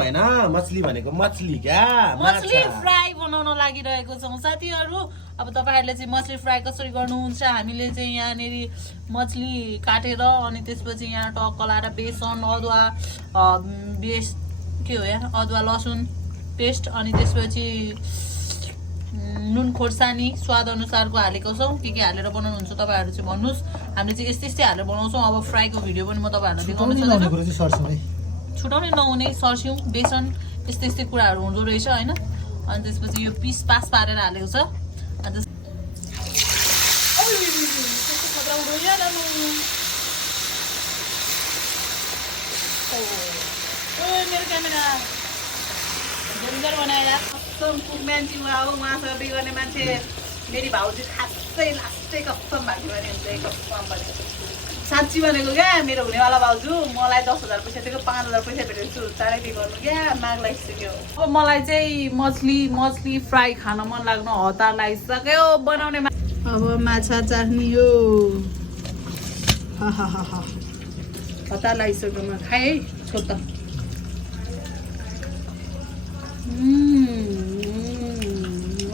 हैन मछली भनेको मछली क्या मछली फ्राई बनाउन लागिरहेको छौँ साथीहरू। अब तपाईँहरूले चाहिँ मछली फ्राई कसरी गर्नुहुन्छ, हामीले चाहिँ यहाँनिर मछली काटेर अनि त्यसपछि यहाँ टक्क लाएर बेसन अदुवा के हो यहाँ अदुवा लसुन पेस्ट अनि त्यसपछि नुन खोर्सानी स्वाद अनुसारको हालेको छौँ। के हालेर बनाउनुहुन्छ तपाईँहरू चाहिँ भन्नुहोस्। हामीले चाहिँ यस्तै यस्तै हालेर बनाउँछौँ। अब फ्राईको भिडियो पनि म तपाईँहरूलाई देखाउनु छुटाउनै नहुने सर्स्यौँ बेसन यस्तै यस्तै कुराहरू हुँदो रहेछ होइन। अनि त्यसपछि यो पिस पास पारेर हालेको छ। मेरो क्यामेरा डेन्जर बनाएर मान्छे उहाँसँग बिगर्ने मान्छे मेरी भाउजू खासै लास्टै कस्टम भएको भने साँच्ची भनेको क्या मेरो हुनेवाला भाउजू मलाई 10,000 पैसा दिएको 5,000 पैसा भेटेको छु चाँडै के गर्नु क्या माग लागिसक्यो। अब मलाई चाहिँ मछली फ्राई खान मन लाग्नु हतार लागिसक्यो बनाउने। अब माछा चाख्ने हो हतार लागिसक्यो म खाएँ है छोड त।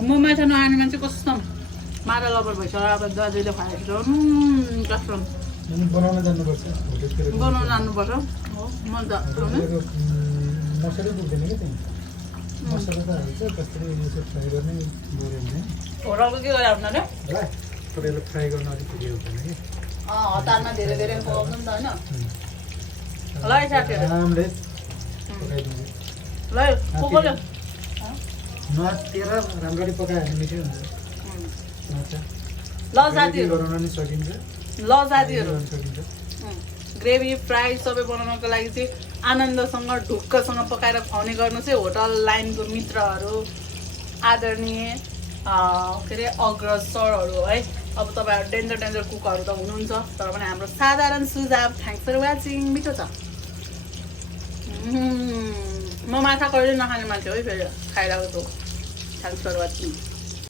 म माछा नखाने मान्छे कस्तो माछा लबर भइसक्यो। अब दाजुले खाएको कस्तो बनाउन जान्नुपर्छ बनाउन जान्नुपर्छ हो म त मसला पुग्दैन कि त्यहाँ मसला त हाल्छ कसरी यसो फ्राई गर्ने गऱ्यो भने होटलको के गरेर हुँदैन ल तपाईँलाई फ्राई गर्न अलिक ठिकै हुँदैन कि हतारमा धेरै धेरै पकाउनु नि त होइन। ल साथीहरू राम्रले पकाइदिनु ल कोकोले नतेर राम्ररी पकायो भने मिठै हुन्छ माछा। ल साथीहरू बनाउन नि सकिन्छ ल साथीहरू ग्रेभी फ्राई सबै बनाउनको लागि चाहिँ आनन्दसँग ढुक्कसँग पकाएर खुवाउने गर्नु चाहिँ होटल लाइनको मित्रहरू आदरणीय के अरे अग्रसरहरू है। अब तपाईँहरू डेन्जर कुकहरू त हुनुहुन्छ तर पनि हाम्रो साधारण सुझाव। Thanks for watching. मिठो छ। म माछा कहिले नखाने मान्छे हो है फेरि खाइरहेको छु। Thanks for watching.